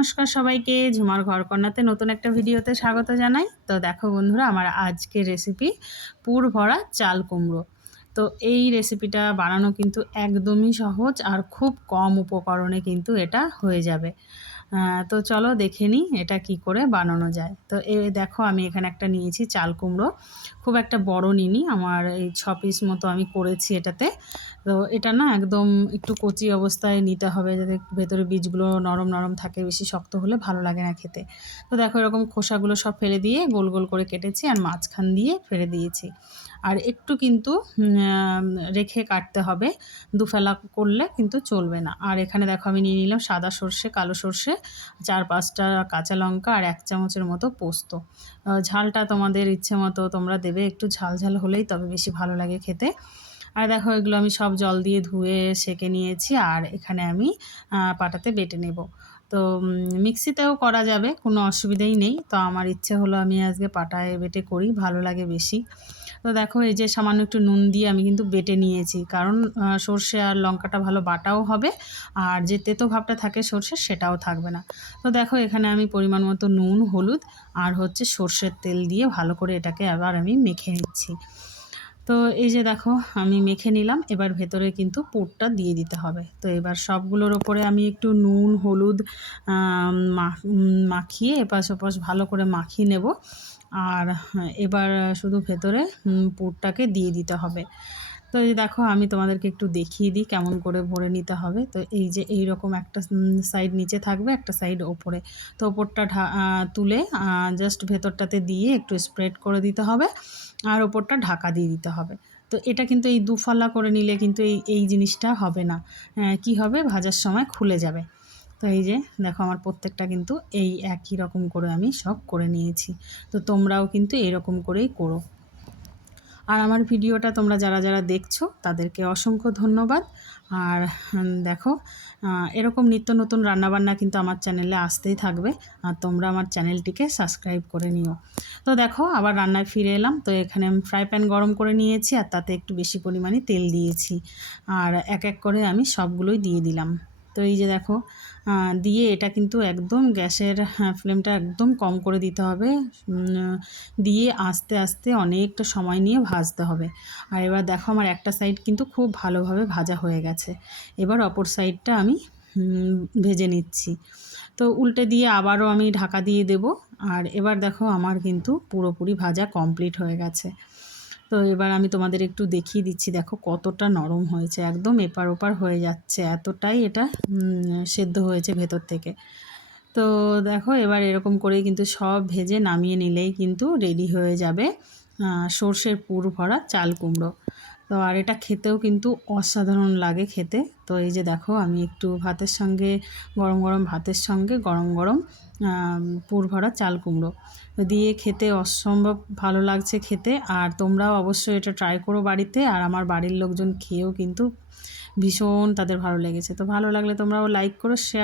নমস্কার সবাইকে, ঝুমার ঘরকন্নাতে নতুন একটা ভিডিওতে স্বাগত জানাই। তো দেখো বন্ধুরা, আমার আজকের রেসিপি পুর ভরা চাল কুমড়ো। তো এই রেসিপিটা বানানো কিন্তু একদমই সহজ আর খুব কম উপকরণে কিন্তু এটা হয়ে যাবে। তো চলো দেখে নিই এটা কি করে বানানো যায়। তো দেখো আমি এখানে একটা নিয়েছি চাল কুমড়ো, খুব একটা বড় নিইনি, আমার এই 6 পিস মতো আমি করেছি এটাতে। তো এটা না একদম একটু কচি অবস্থায় নিতে হবে, যাতে ভেতরে বীজগুলো নরম নরম থাকে, বেশি শক্ত হলে ভালো লাগে না খেতে। তো দেখো এরকম খোসাগুলো সব ফেলে দিয়ে গোল গোল করে কেটেছি আর মাঝখান দিয়ে ফেলে দিয়েছি। আর একটু কিন্তু রেখে কাটতে হবে, দুফেলা করলে কিন্তু চলবে না। আর এখানে দেখো আমি নিয়ে নিলাম সাদা সর্ষে, কালো সর্ষে, 4-5টা কাঁচা লঙ্কা আর 1 চামচের মতো পোস্ত। ঝালটা তোমাদের ইচ্ছে মতো তোমরা দেবে, একটু ঝাল ঝাল হলেই তবে বেশি ভালো লাগে খেতে। আর দেখো এগুলো আমি সব জল দিয়ে ধুয়ে সেঁকে নিয়েছি, আর এখানে আমি পাটাতে বেটে নেব। তো মিক্সিতেও করা যাবে, কোনো অসুবিধাই নেই। তো আমার ইচ্ছে হলো আমি আজকে পাটায় বেটে করি, ভালো লাগে বেশি। তো দেখো এই যে সামান্য একটু নুন দিয়ে আমি কিন্তু বেটে নিয়েছি, কারণ সর্ষে আর লঙ্কাটা ভালো বাটাও হবে, আর যে তেতো ভাবটা থাকে সর্ষের সেটাও থাকবে না। তো দেখো এখানে আমি পরিমাণ মতো নুন, হলুদ আর হচ্ছে সর্ষের তেল দিয়ে ভালো করে এটাকে আবার আমি মেখে নিচ্ছি। তো এই যে দেখো আমি মেখে নিলাম, এবার ভেতরে কিন্তু পুরটা দিয়ে দিতে হবে। তো এবার সবগুলোর ওপরে আমি একটু নুন, হলুদ মাখিয়ে এপাশ ওপাশ ভালো করে মাখিয়ে নেব। আর এবার শুধু ভেতরে পুরটাকে দিয়ে দিতে হবে। তো এই দেখো আমি তোমাদেরকে একটু দেখিয়ে দিই কেমন করে ভরে নিতে হবে। তো এই যে এইরকম একটা সাইড নিচে থাকবে, একটা সাইড ওপরে। তো ওপরটা তুলে জাস্ট ভেতরটাতে দিয়ে একটু স্প্রেড করে দিতে হবে, আর ওপরটা ঢাকা দিয়ে দিতে হবে। তো এটা কিন্তু এই দুফালা করে নিলে কিন্তু এই জিনিসটা হবে না। কি হবে, ভাজার সময় খুলে যাবে। তো এই যে দেখো আমার প্রত্যেকটা কিন্তু এই একই রকম করে আমি সব করে নিয়েছি। তো তোমরাও কিন্তু এরকম করেই করো। আর আমার ভিডিওটা তোমরা যারা যারা দেখছো তাদেরকে অসংখ্য ধন্যবাদ। আর দেখো এরকম নিত্য নতুন রান্নাবান্না কিন্তু আমার চ্যানেলে আসতেই থাকবে, আর তোমরা আমার চ্যানেলটিকে সাবস্ক্রাইব করে নিও। তো দেখো আবার রান্নায় ফিরে এলাম। তো এখানে আমি ফ্রাই প্যান গরম করে নিয়েছি, আর তাতে একটু বেশি পরিমাণে তেল দিয়েছি, আর এক এক করে আমি সবগুলোই দিয়ে দিলাম। তো এই যে দেখো দিয়ে এটা কিন্তু একদম গ্যাসের ফ্লেমটা একদম কম করে দিতে হবে, দিয়ে আস্তে আস্তে অনেকটা সময় নিয়ে ভাজতে হবে। আর এবার দেখো আমার একটা সাইড কিন্তু খুব ভালোভাবে ভাজা হয়ে গেছে, এবার অপর সাইডটা আমি ভেজে নিচ্ছি। তো উল্টে দিয়ে আবারও আমি ঢাকা দিয়ে দেব। আর এবার দেখো আমার কিন্তু পুরোপুরি ভাজা কমপ্লিট হয়ে গেছে। তো এবার আমি তোমাদের একটু দেখিয়ে দিচ্ছি, দেখো কতটা নরম হয়েছে, একদম এপার ওপার হয়ে যাচ্ছে, এতটাই এটা সেদ্ধ হয়েছে ভেতর থেকে। তো দেখো এবার এরকম করেই কিন্তু সব ভেজে নামিয়ে নিলেই কিন্তু রেডি হয়ে যাবে সর্ষের পুর ভরা চাল কুমড়ো। তো আর এটা খেতেও কিন্তু অসাধারণ লাগে খেতে। তো এই যে দেখো আমি একটু ভাতের সঙ্গে, গরম গরম ভাতের সঙ্গে গরম গরম পুর ভরা চাল কুমড়ো দিয়ে খেতে অসম্ভব ভালো লাগছে খেতে। আর তোমরাও অবশ্যই এটা ট্রাই করো বাড়িতে। আর আমার বাড়ির লোকজন খেয়েও কিন্তু ভীষণ তাদের ভালো লেগেছে। তো ভালো লাগলে তোমরাও লাইক করো, শেয়ার